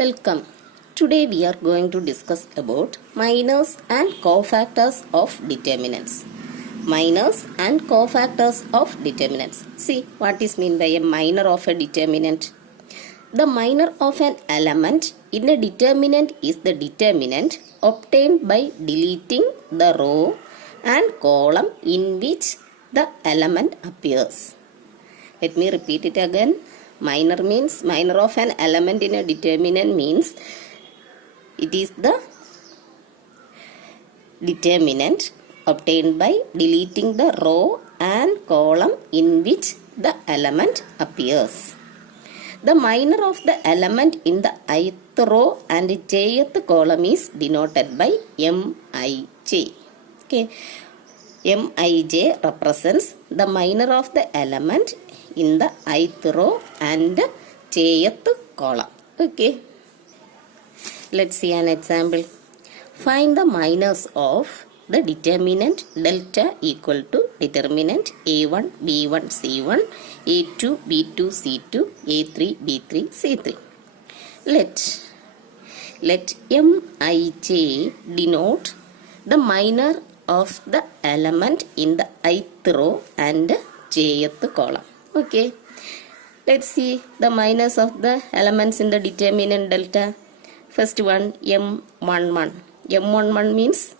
Welcome. Today we are going to discuss about minors and cofactors of determinants. Minors and cofactors of determinants. See what is meant by a minor of a determinant. The minor of an element in a determinant is the determinant obtained by deleting the row and column in which the element appears. Let me repeat it again. Minor means minor of an element in a determinant means it is the determinant obtained by deleting the row and column in which the element appears. The minor of the element in the ith row and jth column is denoted by Mij. Okay. Mij represents the minor of the element in the ith row and jth column. Okay. Let's see an example. Find the minors of the determinant delta equal to determinant a1, b1, c1, a2, b2, c2, a3, b3, c3. Let Mij denote the minor of the element in the ith row and jth column. Okay. Let's see the minors of the elements in the determinant delta. First one, M11. M11 means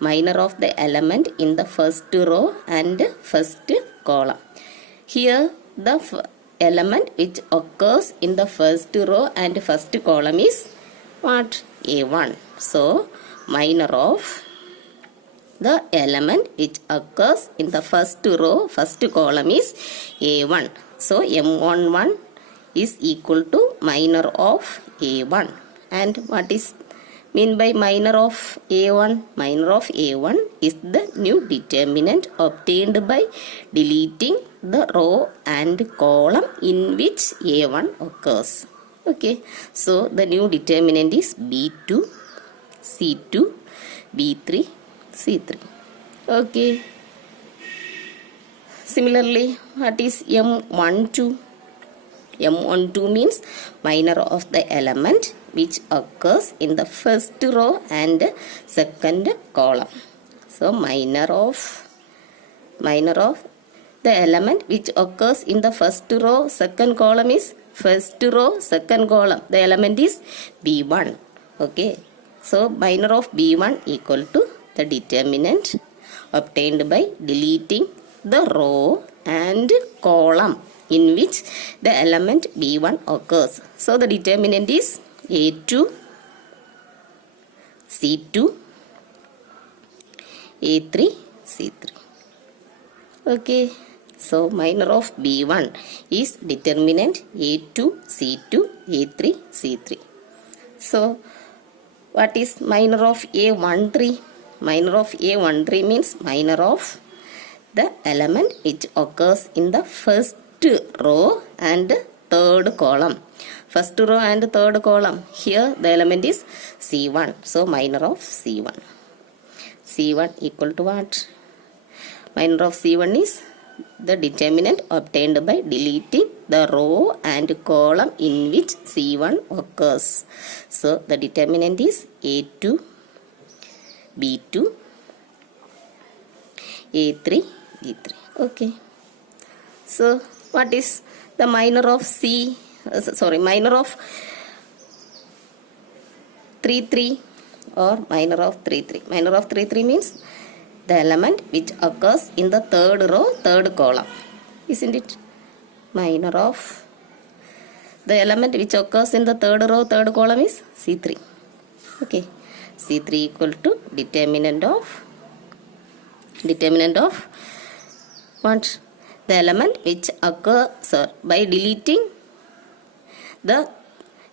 minor of the element in the first row and first column. Here the element which occurs in the first row and first column is what? A1. So minor of the element which occurs in the first row, first column is A1. So M11 is equal to minor of A1. And what is mean by minor of A1? Minor of A1 is the new determinant obtained by deleting the row and column in which A1 occurs. Okay. So the new determinant is B2, C2, B3, C3. Okay. Similarly, what is M12? M12 means minor of the element which occurs in the first row and second column. So minor of the element which occurs in the first row, second column is first row, second column. The element is B1. Okay. So minor of B1 equal to the determinant obtained by deleting the row and column in which the element B1 occurs. So the determinant is A2, C2, A3, C3. Okay. So minor of B1 is determinant A2, C2, A3, C3. So what is minor of A13? Minor of A13 means minor of the element which occurs in the first row and third column. First row and third column. Here the element is C1. So minor of C1. C1 equal to what? Minor of C1 is the determinant obtained by deleting the row and column in which C1 occurs. So the determinant is A2, B2, A3, B3. Okay. So what is the minor of minor of 3, or minor of 3. Minor of 3 means the element which occurs in the third row, third column. Isn't it? Minor of the element which occurs in the third row, third column is C3. Okay. C3 equal to determinant of what? The element which occurs by deleting the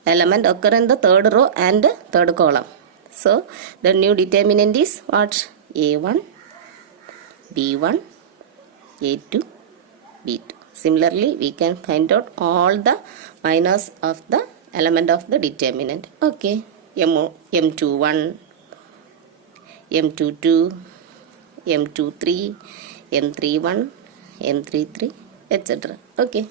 element occur in the third row and third column. So the new determinant is what? A1, B1, A2, B2. Similarly, we can find out all the minors of the element of the determinant. Okay. M21, M22, M23, M31, M33, etc. Okay.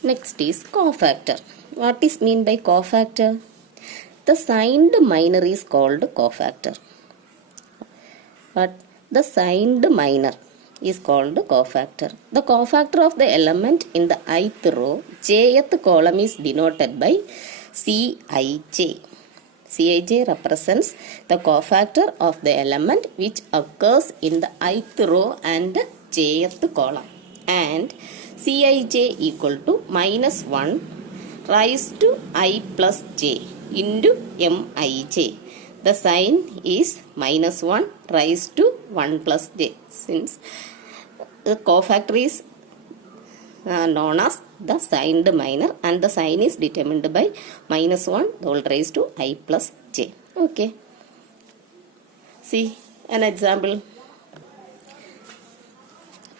Next is cofactor. What is mean by cofactor? The signed minor is called cofactor. But the signed minor is called cofactor. The cofactor of the element in the ith row, jth column is denoted by Cij. Cij represents the cofactor of the element which occurs in the ith row and jth column. And Cij equal to minus 1 raised to I plus j into Mij. The sign is minus 1 raised to 1 plus j, since the cofactor is known as the signed minor, and the sign is determined by minus 1 whole raised to I plus j. Okay. See an example.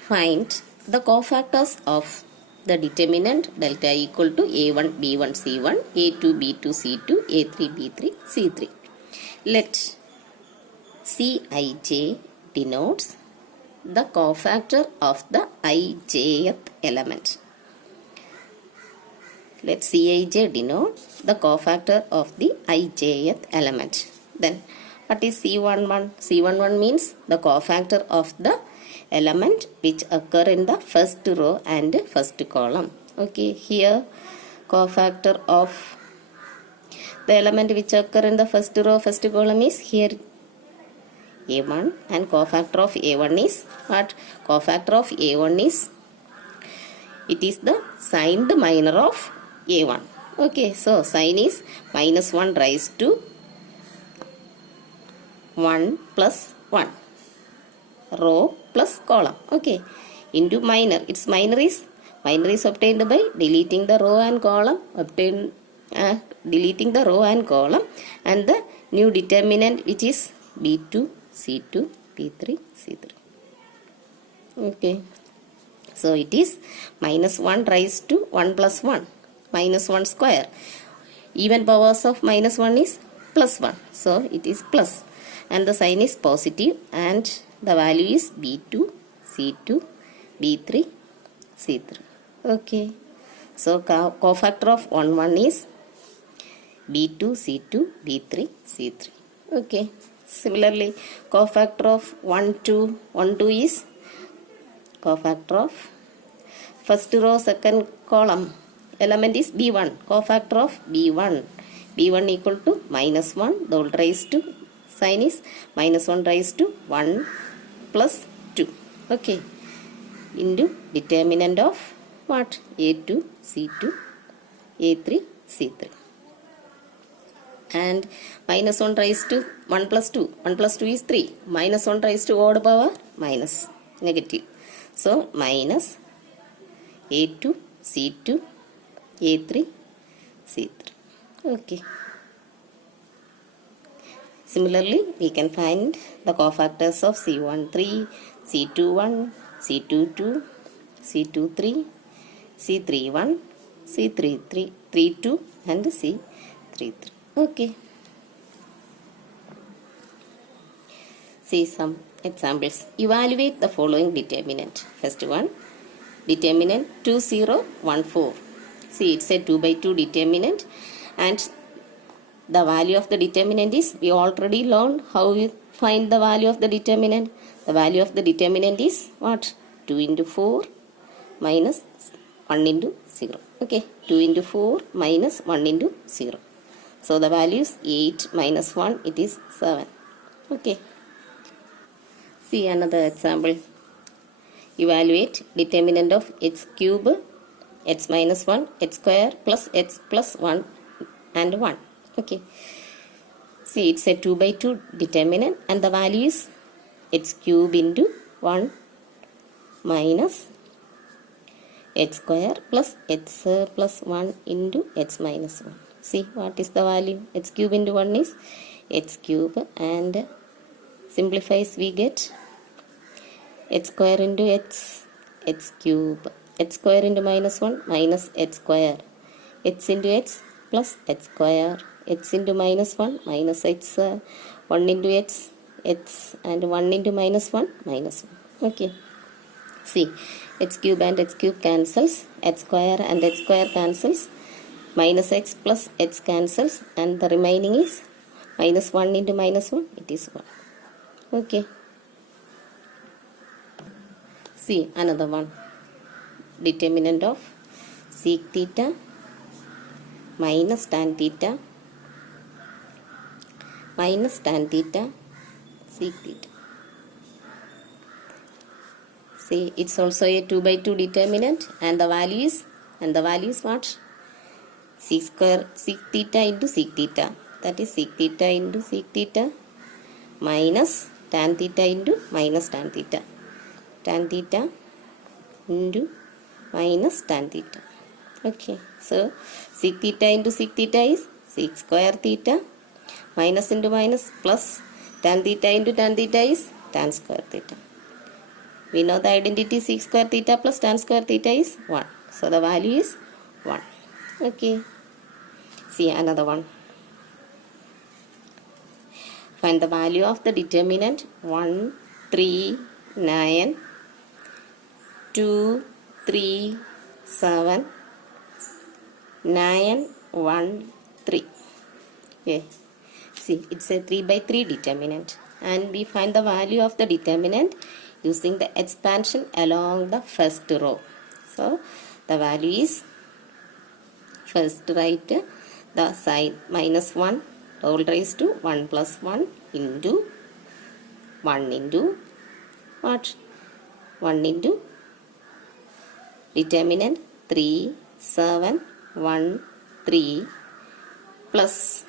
Find the cofactors of the determinant delta equal to a1 b1 c1, a2 b2 c2, a3 b3 c3. Let Cij denotes the cofactor of the ijth element. Let Cij denote the cofactor of the ijth element. Then what is C11? C11 means the cofactor of the element which occur in the first row and first column. Okay, here cofactor of the element which occur in the first row, first column is here a1, and cofactor of a1 is what? Cofactor of a1 is, it is the signed minor of a1. Okay, so sign is minus 1 raised to 1 plus 1, row plus column. Okay, into minor. Its minor is obtained by deleting the row and column, deleting the row and column, and the new determinant which is b2 c2 b3 c3. Okay, so it is minus 1 raised to 1 plus 1, minus 1 square. Even powers of minus 1 is plus 1, so it is plus, and the sign is positive, and the value is b2 c2 b3 c3. Okay, so cofactor of 1 1 is b2 c2 b3 c3. Okay, similarly cofactor of 1 2 is cofactor of first row second column element is b1, cofactor of b1 equal to minus 1 the whole raised to, sign is minus 1 raised to 1 plus 2. Okay, into determinant of what? a2 c2 a3 c3. And minus 1 raised to 1 plus 2, 1 plus 2 is 3, minus 1 raised to odd power minus, negative, so minus a2 c2 a3 c3. Okay, similarly we can find the cofactors of c13 c21 c22 c23 c31 c32 and c33. Okay, see some examples. Evaluate the following determinant. First one, determinant 2014. See, it's a 2 by 2 determinant, and the value of the determinant is, we already learned how we find the value of the determinant. The value of the determinant is what? 2 into 4 minus 1 into 0. Okay, 2 into 4 minus 1 into 0. So the value is 8 minus 1, it is 7. Okay, see another example. Evaluate determinant of x cube, x minus 1, x square plus x plus 1 and 1. Okay, see, it's a 2 by 2 determinant, and the value is x cube into 1 minus x square plus x plus 1 into x minus 1. See, what is the value? X cube into 1 is x cube, and simplifies we get x square into x cube, x square into minus 1 minus x square, x into x plus x square, x into minus 1 minus x, 1 into x, and 1 into minus 1 minus 1. Okay, see, x cube and x cube cancels, x square and x square cancels, minus x plus x cancels, and the remaining is minus 1 into minus 1, it is 1. Okay. See another one. Determinant of sec theta minus tan theta minus tan theta sec theta. See, it's also a 2 by 2 determinant, and the value is what? Sec square sec theta into sec theta, that is sec theta into sec theta minus tan theta into minus tan theta, tan theta into minus tan theta. Okay, so sec theta into sec theta is sec square theta, minus into minus plus tan theta into tan theta is tan square theta. We know the identity sec square theta plus tan square theta is 1. So the value is 1. Okay. See another one. Find the value of the determinant 1, 3, 9, 2, 3, 7, 9, 1, 3. Okay. See, it's a 3 by 3 determinant. And we find the value of the determinant using the expansion along the first row. So the value is, first write the sign minus 1 whole raised to 1 plus 1 into 1 into what? 1 into determinant 3, 7, 1, 3 plus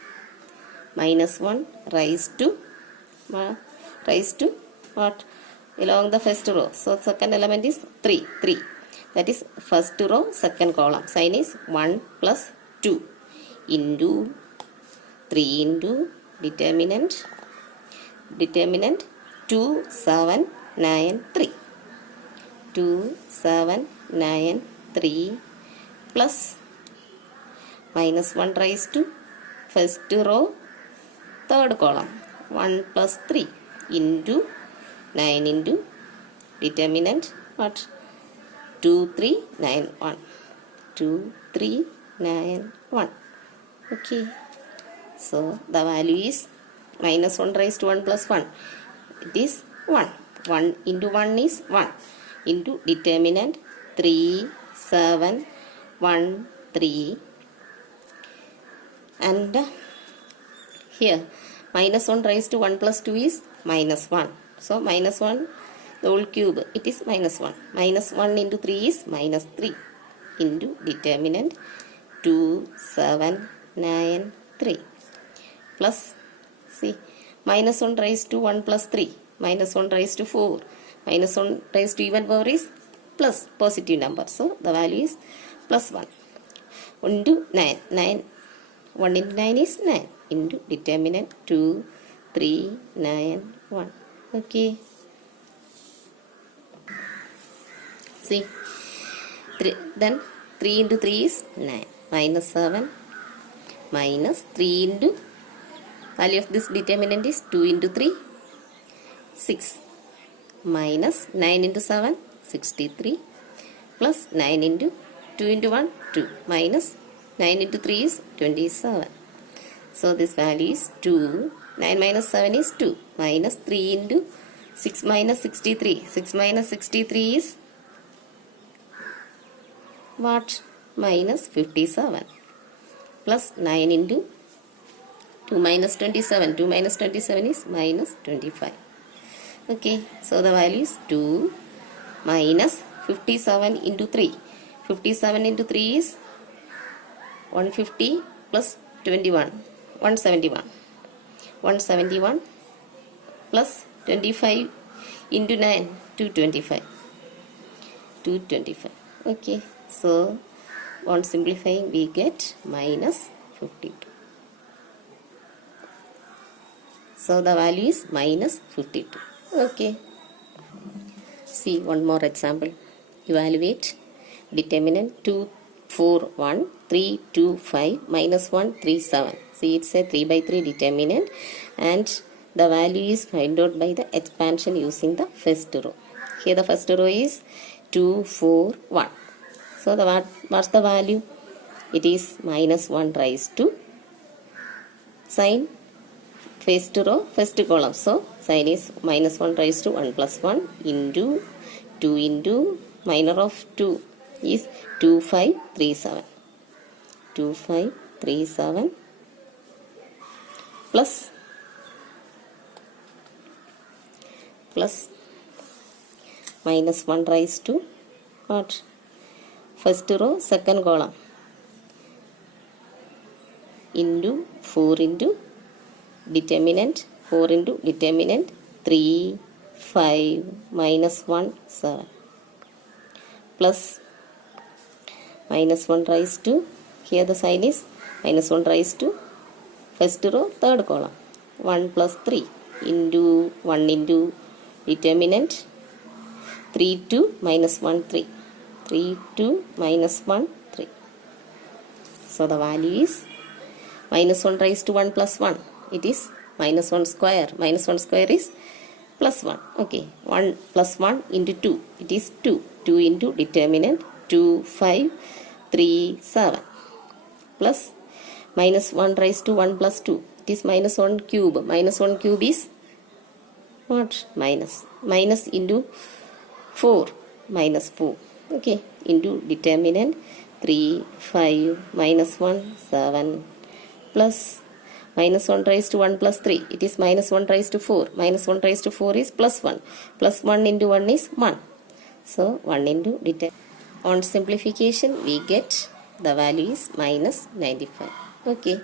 minus 1 raised to what? Along the first row. So second element is 3. That is first row, second column. Sign is 1 plus 2 into 3 into determinant 2, 7, 9, 3. 2, 7, 9, 3 plus minus 1 raised to first row, third column, 1 plus 3 into 9 into determinant what? 2, 3, 9, 1. 2, 3, 9, 1. Okay. So the value is minus 1 raised to 1 plus 1. It is 1. 1 into 1 is 1 into determinant 3, 7, 1, 3. And here minus 1 raised to 1 plus 2 is minus 1. So minus 1 the whole cube, it is minus 1. Minus 1 into 3 is minus 3 into determinant 2, 7, 9, 3 plus, see, minus 1 raised to 1 plus 3, minus 1 raised to 4, minus 1 raised to even power is plus positive number. So the value is plus 1 into 9. 1 into 9 is 9 into determinant 2, 3, 9, 1. Okay. See, then 3 into 3 is 9. Minus 7 minus 3 into, value of this determinant is 2 into 3, 6. Minus 9 into 7, 63. Plus 9 into 2 into 1, 2. Minus 9 into 3 is 27. So this value is 2. 9 minus 7 is 2. Minus 3 into 6 minus 63. 6 minus 63 is what? Minus 57. Plus 9 into 2 minus 27. 2 minus 27 is minus 25. Okay. So the value is 2 minus 57 into 3. 57 into 3 is 150 plus 21. 171. 171 plus 25 into 9. 225. 225. Okay. So on simplifying we get minus 52. So the value is minus 52. Okay. See one more example. Evaluate determinant 2, 4, 1, 3, 2, 5, minus 1, 3, 7. See, it's a 3 by 3 determinant and the value is found out by the expansion using the first row. Here the first row is 2, 4, 1. So what's the value? It is minus 1 raised to sign first row, first column. So sign is minus 1 raised to 1 plus 1 into 2 into minor of 2 is 2537. 2537 plus minus 1 raised to what? First row, second column into 4 into determinant 3, 5, minus 1, 7 plus minus 1 raised to, here the sign is minus 1 raised to first row, third column, 1 plus 3 into 1 into determinant 3, 2, minus 1, 3. 3, 2, minus 1, 3. So the value is minus 1 raised to 1 plus 1. It is minus 1 square. Minus 1 square is plus 1. Okay. 1 plus 1 into 2. It is 2. 2 into determinant 2, 5, 3, 7. Plus minus 1 raised to 1 plus 2. It is minus 1 cube. Minus 1 cube is what? Minus. Minus into 4. Minus 4. Okay. Into determinant 3, 5, minus 1, 7. Plus minus 1 raised to 1 plus 3. It is minus 1 raised to 4. Minus 1 raised to 4 is plus 1. Plus 1 into 1 is 1. So 1 into determinant. On simplification, we get the value is minus 95. Okay.